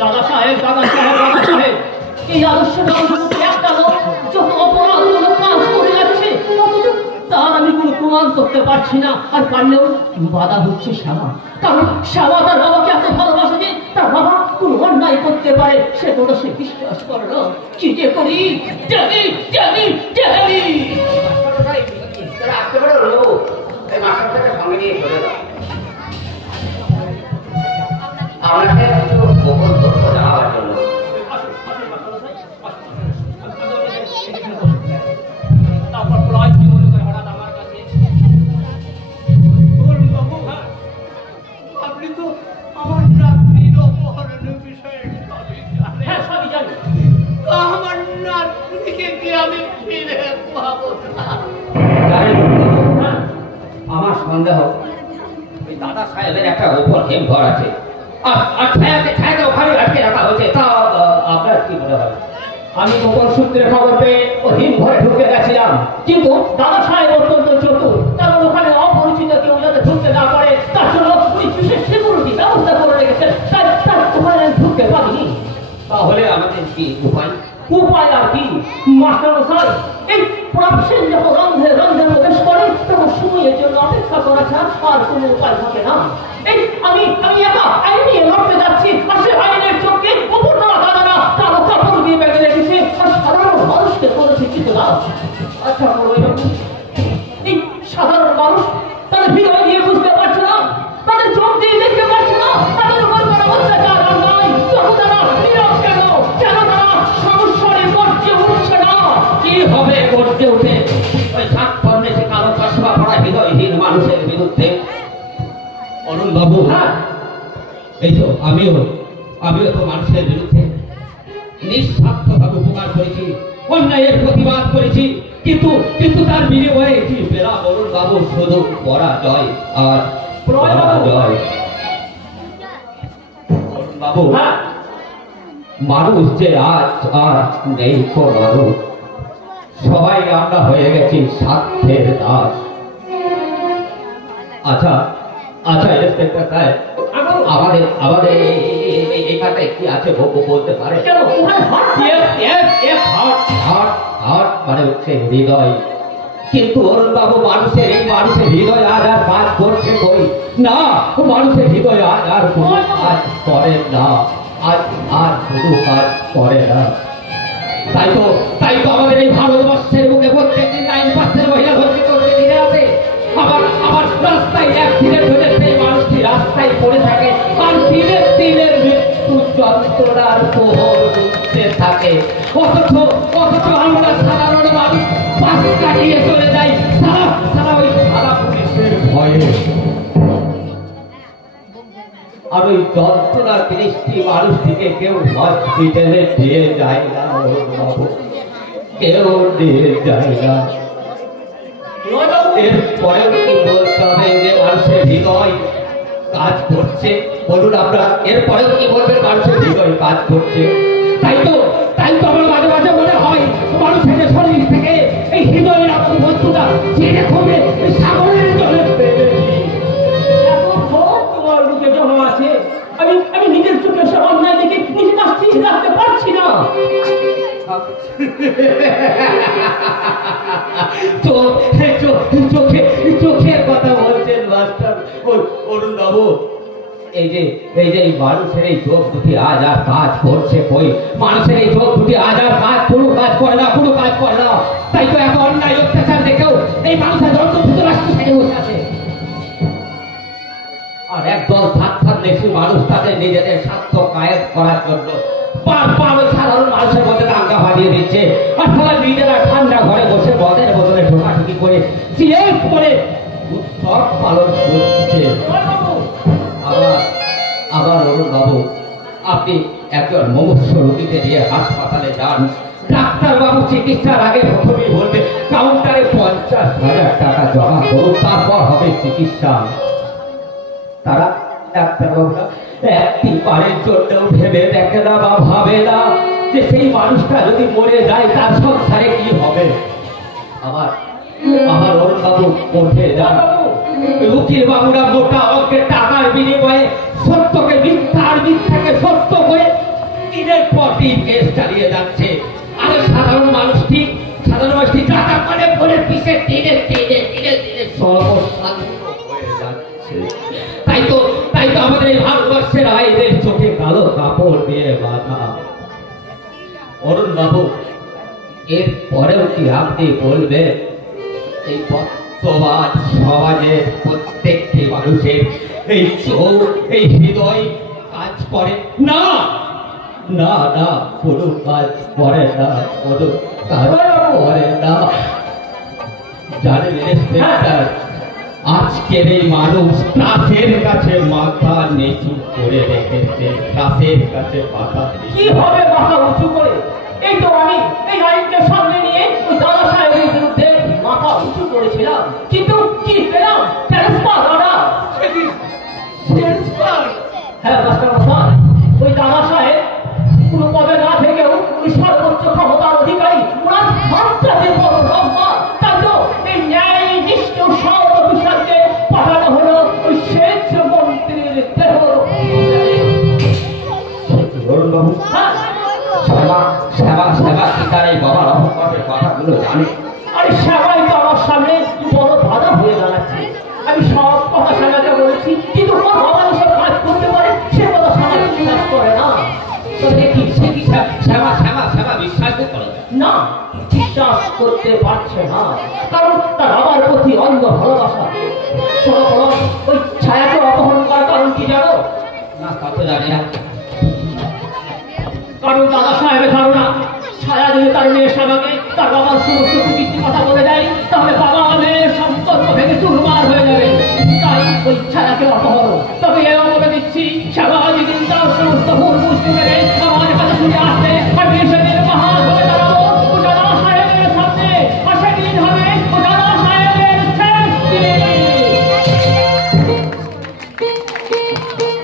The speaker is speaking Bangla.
দাদা সাহেব এই আদর্শ একটা লোক যত অপরাধগুলো কাজ করে যাচ্ছে তার আমি কোনো প্রমাণ করতে পারছি না, আর পারলেও বাধা হচ্ছে শ্যামা। কারণ শ্যামা তার বাবাকে এত ভালোবাসে যে তার বাবা কোনো অন্যায় করতে পারে সে বিশ্বাস করে না। কি যে করি আমার সন্দেহ ওই দাদা সাহেবের একটা উপর ঘর আছে, আর ছায়াকে ওখানে আটকে রাখা হয়েছে। তা আপনার কি মনে হয়? আমি গোপন সূত্রে খবর পেয়ে ও হিমঘরে ঢুকে গেছিলাম, কিন্তু দাদা সাহেব অত্যন্ত চতুর, কারণ ওখানে অপরিচিত কেউ যাতে ঢুকতে না পারে তার জন্য উনি বিশেষ সিকিউরিটি ব্যবস্থা করে রেখেছেন, তাই তার ওখানে ঢুকতে পারিনি। তাহলে আমাদের কি উপায়? উপায় আর কি মাস্টার মশাই, এই প্রাপসেন যখন রন্ধে প্রবেশ করে তখন সময়ের জন্য অপেক্ষা করা ছাড়া আর কোনো উপায় থাকে না। এই আমি একা আইন নিয়ে লড়তে যাচ্ছি, আর সে আইনের চোখকে উপর দেওয়া দাদারা তার কাপড় দিয়ে বেঁধে রেখেছে, আর সাধারণ মানুষকে কোনো শিক্ষিত না। আচ্ছা এই সাধারণ মানুষ তাদের হৃদয় দিয়ে বুঝতে পারছে না, তাদের চোখ দিয়ে দেখতে পারছে না, তাদের উপর কোনো অত্যাচার আর নাই, তখন তারা নীরব কেন তারা সমস্যারে গর্জে উঠছে না? কি হবে গর্জে উঠে ওই ছাত্র সে কালো চশমা পড়া হৃদয়হীন মানুষের বিরুদ্ধে? অরুণ বাবু, এই তো আমিও তো মানুষের বিরুদ্ধে নিঃস্বার্থভাবে উপকার করেছি, অন্যায়ের প্রতিবাদ করেছি, কিন্তু তার বিনিময়ে কি পেলাম অরুণ বাবু? শুধু পরাজয় আর পরাজয়। অরুণ বাবু, মানুষ যে আজ নেই তো মানুষ, সবাই আমরা হয়ে গেছি স্বার্থের দাস। আচ্ছা ইন্সপেক্টর সাহেব, আমাদের এখানে কি আছে বলতে পারে? কেন মানে হচ্ছে হৃদয়, কিন্তু অরুণ বাবু মানুষের হৃদয় আজ আর কাজ করছে কই? না, মানুষের হৃদয় আজ আর কাজ করে না, আর শুধু কাজ করে না। তাই তো আমাদের এই ভারতবর্ষের বুকে প্রত্যেকদিন 9% মহিলা ধর্ষিত হয়ে দিনে আছে। আমার রাস্তায় অ্যাক্সিডেন্ট হলে সেই মানুষটি রাস্তায় পড়ে থাকে, আর দিনের মৃত্যু যন্ত্রণার প্রহর উঠতে থাকে। অথচ আমরা সাধারণ মানুষ পাশ কাটিয়ে চলে যাই সারা ওই সারা পুলিশের ভয়ে। আর ওই যন্ত্রণার দৃষ্টি মানুষটিকে কেউ হসপিটালে দিয়ে যায় না, কেউ দিয়ে যায় না। এরপরেও কি বলতে হবে যে মানুষের হৃদয় কাজ করছে? বলুন আপনারা, এরপরেও কি বলবেন মানুষের হৃদয় কাজ করছে? তাই তো আমার মাঝে মাঝে মনে হয় মানুষের শরীর থেকে এই হৃদয়ের আপন বস্তুটা ছেড়ে কমে সাগরের জলে তোমার বুকে জমা আছে। আমি নিজের চোখে সে অন্যায় দেখে নিজে কাছে রাখতে পারছি না। চোখের কথা বলছেন মাস্টার অরুণ বাবু। এই যে মানুষের এই চোখ দুটি আজ আর কাজ করছে কই? মানুষের এই চোখ দুটি আজ আর কোনো কাজ করে না। তাই তো এত অন্যায় অত্যাচার দেখেও এই মানুষের যন্ত্রভূত রাষ্ট্র থেকে বসে আছে। আর একদল সাক্ষাৎ নেশি মানুষ তাদের নিজেদের স্বার্থ কায়েম করার জন্য সাধারণ মানুষের মধ্যে দাঙ্গা বাঁধিয়ে দিচ্ছে, আর সবাই নিজেরা ঠান্ডা ঘরে বসে মদের বদলে ঢোকাঢুকি করে সিএস করে উৎসব পালন করছে। আবার অরুণ বাবু, আপনি একজন মুমূর্ষ রোগীকে নিয়ে হাসপাতালে যান, ডাক্তার বাবু চিকিৎসার আগে প্রথমেই বলবে কাউন্টারে 50,000 টাকা জমা করুন, তারপর হবে চিকিৎসা। তারা ডাক্তারবাবুরা একটি পারের জন্যও ভেবে দেখে না বা ভাবে না যে সেই মানুষটা যদি মরে যায় তার সংসারে কি হবে। আমার অরুণ বাবু উঠে যান, উকিল বাবুরা মোটা অঙ্কের টাকার বিনিময়ে সত্যকে মিথ্যার দিনের পর দিন কেস চালিয়ে যাচ্ছে। আর সাধারণ মানুষটি টাকা করে করে পিছে দিনে সর্বশান্ত হয়ে যাচ্ছে। তাই তো আমাদের এই ভারতবর্ষের আইনের চোখে কালো কাপড় দিয়ে বাঁধা। অরুণ বাবু, এর পরেও কি আপনি বলবেন এই বর্তমান সমাজের প্রত্যেকটি মানুষের এই চোখ, এই হৃদয় কাজ করে না? না না, কোনো কাজ করে না, কোনো কাজ করে না। জানেন ইন্সপেক্টর, আজকের এই মানুষ ট্রাসের কাছে মাথা নিচু করে রেখেছে। ট্রাসের কাছে মাথা কি হবে মাথা উঁচু করে? এই তো আমি এই আইনকে সামনে নিয়ে ওই দাদা সাহেবের বিরুদ্ধে মাথা উঁচু করেছিলাম, কিন্তু কি পেলাম? Transfer order. হ্যাঁ মাস্টার মশাই, ওই দাদা সাহেব কোনো পদে না থেকেও উনি সর্বোচ্চ ক্ষমতার অধিকারী, ওনার সন্ত্রাসের বড় রহমান। তাই তো এই ন্যায়নিষ্ঠ সব অফিসারকে পাঠানো হলো ওই সেচ মন্ত্রীর দেহ। কথাগুলো জানে। আরে সবাই তো আমার সামনে বড় বাধা হয়ে দাঁড়াচ্ছে। আমি সব কথা শ্যামাকে বলেছি, কিন্তু ওর বাবা সব কাজ করতে পারে সে কথা শ্যামা বিশ্বাস করে না। তো দেখি সে কি শ্যামা বিশ্বাস করে না, বিশ্বাস করতে পারছে না, কারণ তার বাবার প্রতি অন্ধ ভালোবাসা। শোনো, ওই ছায়াকে অপহরণ করার কারণ কি জানো? না, তা তো জানি না। কারণ দাদা সাহেবের ধারণা ছায়া যদি তার মেয়ের শ্যামাকে তার বাবার সমস্ত কুকীর্তি কথা বলে দেয়, তাহলে